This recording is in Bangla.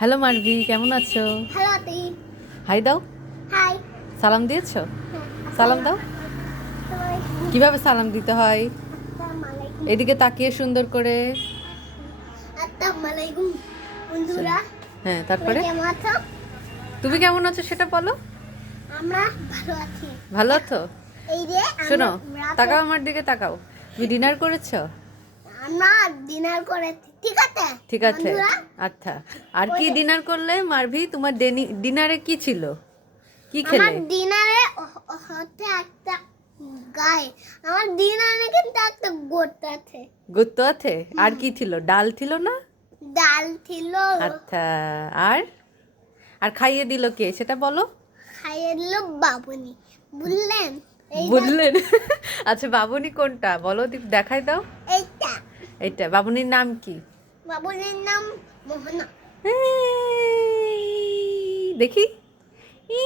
হ্যালো মারভি, কেমন আছো? হ্যালো দি। হাই দাও। হাই। সালাম দিয়েছো? সালাম দাও। আসসালামু আলাইকুম। কিভাবে সালাম দিতে হয়? আসসালামু আলাইকুম। এদিকে তাকিয়ে সুন্দর করে। আসসালামু আলাইকুম শোনো। বন্ধুরা। হ্যাঁ, তোমরা তারপরে কেমন আছো? তুমি কেমন আছো সেটা বলো। আমরা ভালো আছি। ভালো আছো? এই যে আমরা শোনো, রাতে তাকাও আমার দিকে, তাকাও। তুমি ডিনার করেছো? আমরা ডিনার করেছি, ঠিক আছে ঠিক আছে। বন্ধুরা? আচ্ছা, আর ওই কি যে ডিনার করলে মারভি? তোমার ডিনারে কি ছিল? কি আমার খেলে? ডিনারে হচ্ছে একটা গায়ে, আমার ডিনারে কিন্তু একটা গোট আছে। গুত্ত আছে? আর কি ছিল? ডাল ছিল না? ডাল ছিল। আচ্ছা। আর আর খাইয়ে দিল কে সেটা বলো। খাইয়ে দিল বাবুনি, বুঝলেন? এইটা বললেন? আচ্ছা, বাবুনি কোনটা বলো, দেখাই দাও। এইটা এইটা বাবুনির নাম কি? বাবুনির নাম মোহনা। এই, দেখি। ই